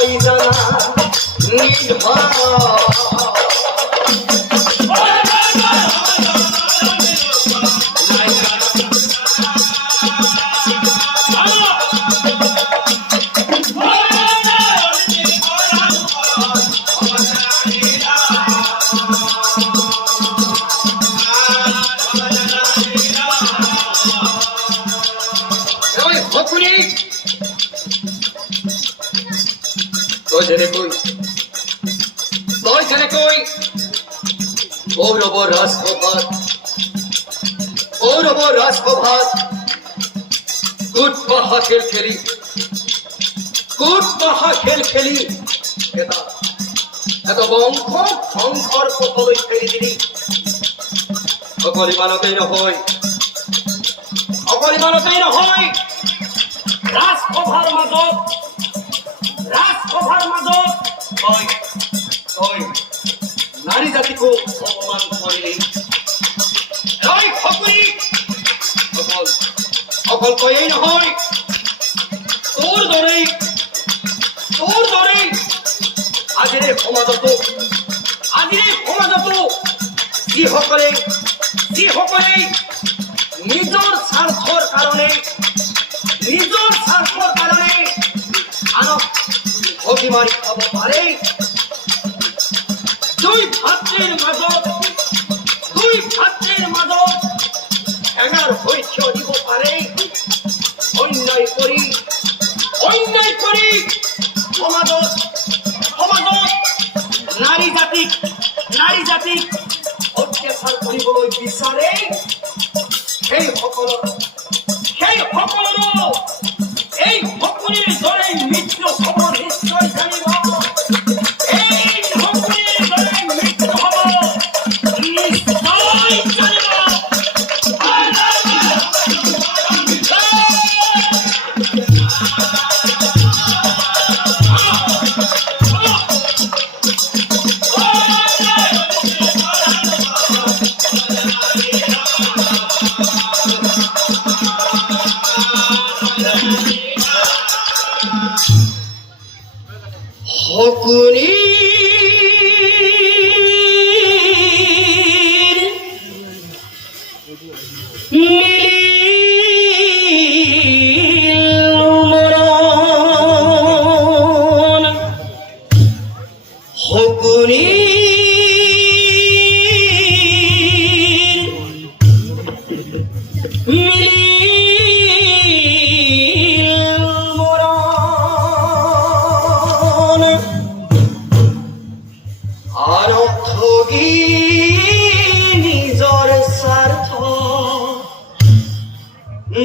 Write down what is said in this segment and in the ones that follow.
হই জানা নির্ভর রাজপ্রভাত কুট পাহা খেল খেলি এত বংশ সংঘর পথলৈ ফেরি দিলি অকলিমানতেই নহয় ৰাজসভাৰ মাজত তই নাৰী জাতিকো অপমান কৰিলি অকল তয়েই নহয় তোৰ দৰেই আজিৰ এই সমাজতো যিসকলে নিজৰ স্বাৰ্থৰ কাৰণে আনক ভগি মাৰি খাব পাৰে দুই ভাতৃৰ মাজত এঙাৰ হৈ থিয় দিব পাৰে অন্যায় কৰি সমাজত নাৰী জাতিক অত্যাচাৰ কৰিবলৈ বিচাৰে সেই সকলৰো এই সকলোৰে দৰে মৃত্যু হ'ব নিশ্চয় জানিব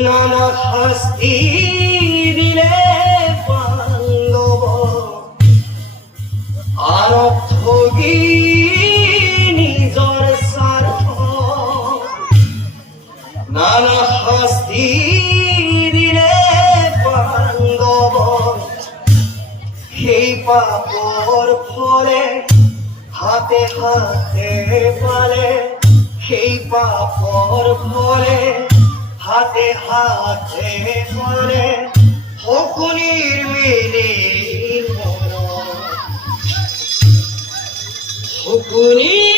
নানা শাস্তি দিলে পাণ্ডব আরব ঠগি নিজৰ স্বাৰ্থ নানা শাস্তি দিলে পাণ্ডব সেই পাপৰ ফলে হাতে পালে সেই পাপৰ ফলে হাতে পরে শকুনির মেলে শকুনি